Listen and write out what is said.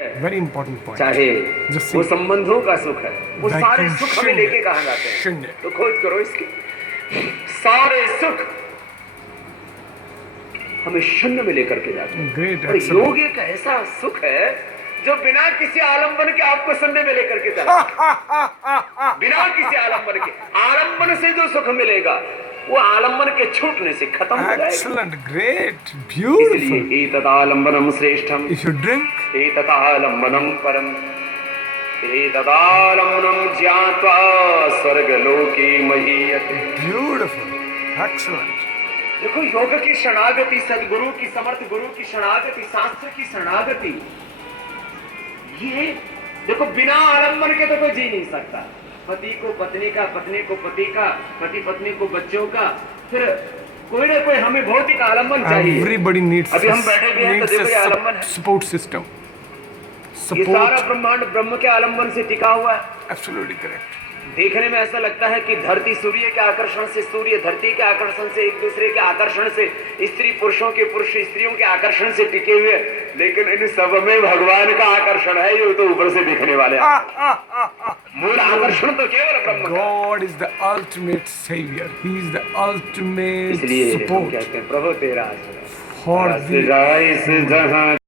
Very important point. चाहे Just वो see. संबंधों का सुख है, वो Like सारे in सुख हमें शून्य, लेके कहाँ जाते हैं? शून्य। तो खोज करो इसकी। सारे सुख हमें शून्य में लेकर के जाते हैं। Great, और excellent. योग एक ऐसा सुख है जो बिना किसी आलंबन के आपको शून्य में लेकर के चला। बिना किसी आलंबन के, आलंबन से जो सुख मिलेगा वो आलंबन के छूटने से खत्म हो जाएगा। Excellent, great, beautiful. इसलिए एतदालंबनम श्रेष्ठम, If you drink, एतदालंबनम परम, एतदालंबनम ज्ञात्वा स्वर्गलोके महीयते। beautiful, excellent. देखो योग की शरणागति, सदगुरु की समर्थ गुरु की शरणागति, शास्त्र की शरणागति, ये देखो बिना आलंबन के तो कोई जी नहीं सकता। पति को पत्नी का, पत्नी को पति का, पति पत्नी को बच्चों का, फिर कोई ना कोई हमें भौतिक आलंबन चाहिए। Everybody needs अभी हम बैठे भी हैं तो देखो ये आलंबन है। support system. ये सारा Support. ब्रह्मांड ब्रह्म के आलंबन से टिका हुआ है। Absolutely correct. देखने में ऐसा लगता है कि धरती सूर्य के आकर्षण से, सूर्य धरती के आकर्षण से, एक दूसरे के आकर्षण से, स्त्री पुरुषों के, पुरुष स्त्रियों के आकर्षण से टिके हुए, लेकिन इन सब में भगवान का आकर्षण है। ये तो ऊपर से दिखने वाले मूल आकर्षण तो केवल ब्रह्म का। God is the ultimate savior. He is the ultimate इसलिए हम support कहते हैं प्रभु तेरा आश्रय for the जहाँ